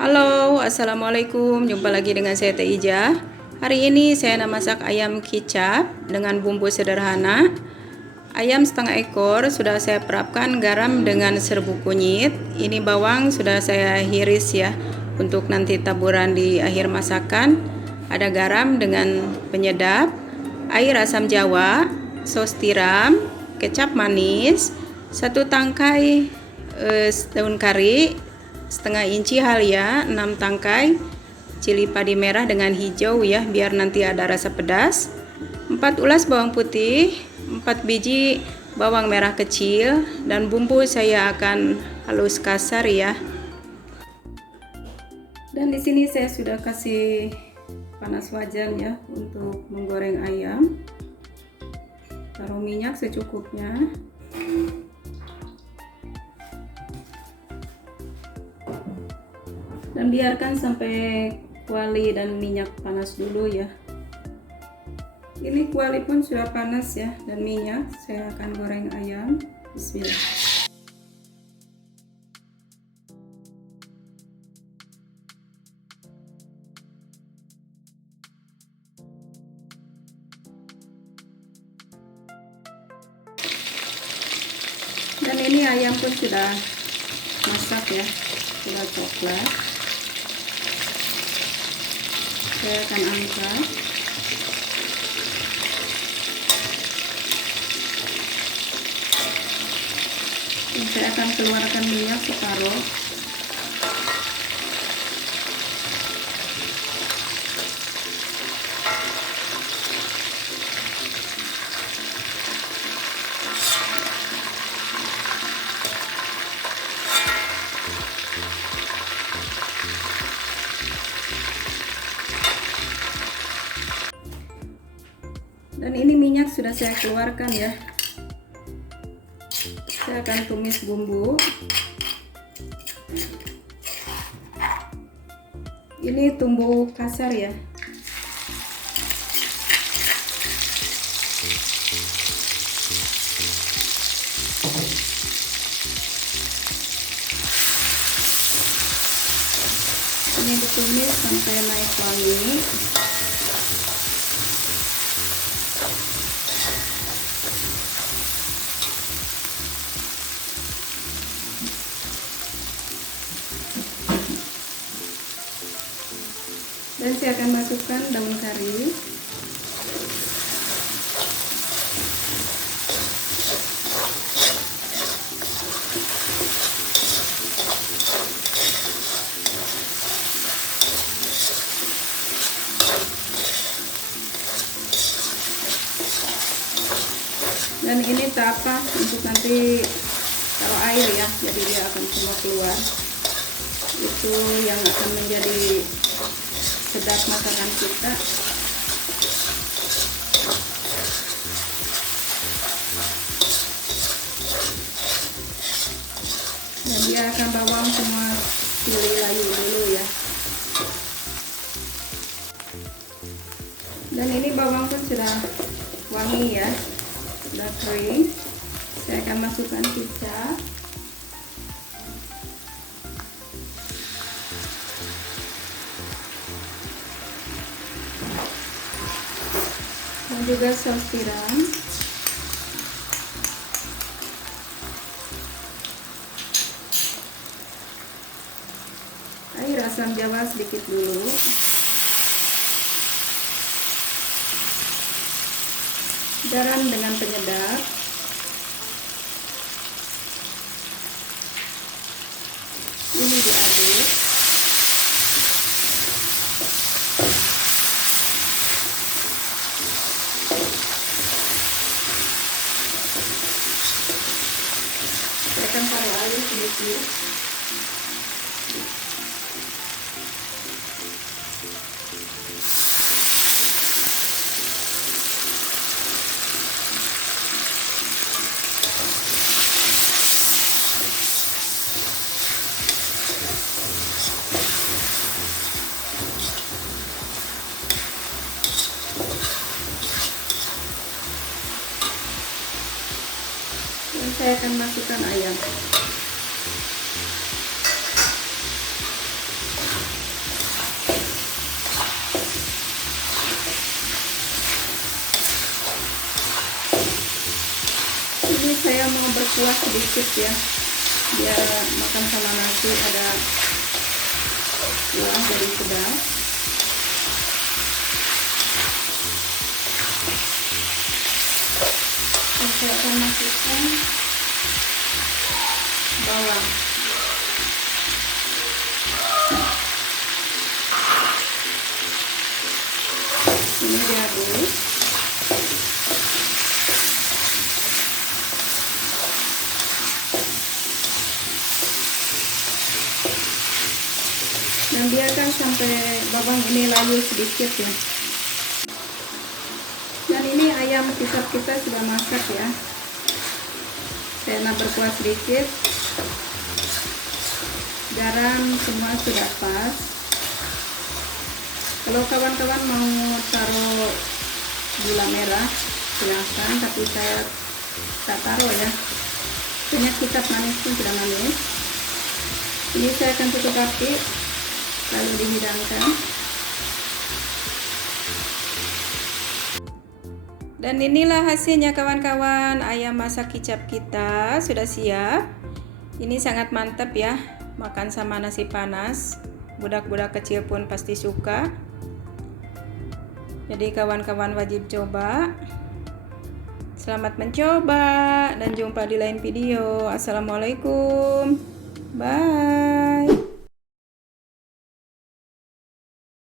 Halo, assalamualaikum. Jumpa lagi dengan saya Teh Ija. Hari ini saya nak masak ayam kicap dengan bumbu sederhana. Ayam setengah ekor sudah saya perapkan garam dengan serbuk kunyit. Ini bawang sudah saya iris ya untuk nanti taburan di akhir masakan. Ada garam dengan penyedap, air asam jawa, sos tiram, kecap manis, 1 tangkai daun kari, setengah inci halia, 6 tangkai cili padi merah dengan hijau ya, biar nanti ada rasa pedas, 4 ulas bawang putih, 4 biji bawang merah kecil, dan bumbu saya akan halus kasar ya. Dan di sini saya sudah kasih panas wajan ya untuk menggoreng ayam. Taruh minyak secukupnya. Dan biarkan sampai kuali dan minyak panas dulu ya. Ini kuali pun sudah panas ya, dan minyak. Saya akan goreng ayam. Bismillah. Dan ini ayam pun sudah masak ya, sudah coklat. Saya akan angkat. Dan saya akan keluarkan minyak separuh. Dan ini minyak sudah saya keluarkan ya. Saya akan tumis bumbu. Ini tumbuk kasar ya. Ini ditumis sampai naik wangi. Dan saya akan masukkan daun kari. Dan ini tapa untuk nanti taruh air ya, jadi dia akan semua keluar. Itu yang akan menjadi sedap masakan kita. Dan dia akan bawang semua pilih layu dulu ya. Dan ini bawang pun sudah wangi ya, sudah kering. Saya akan masukkan kicap. Dan juga saus tiram. Air asam jawa sedikit dulu. Garam dengan penyedap. Ini diaduk. Saya akan taruh air sedikit. Dan saya akan masukkan ayam. berkuah sedikit ya, biar makan sama nasi ada kuah jadi sedap. Saya akan masukkan bawang. Ini diaduk. Dan biarkan sampai bawang ini layu sedikit ya. Dan ini ayam kicap kita sudah masak ya. Saya berkuah sedikit. Garam semua sudah pas. Kalau kawan-kawan mau taruh gula merah silahkan, tapi saya tak taruh ya. Punya kicap manis pun sudah manis. Ini saya akan tutup api lalu dihidangkan. Dan inilah hasilnya kawan-kawan, ayam masak kicap kita sudah siap. Ini sangat mantap ya, makan sama nasi panas. Budak-budak kecil pun pasti suka. Jadi kawan-kawan wajib coba. Selamat mencoba dan jumpa di lain video. Assalamualaikum. Bye.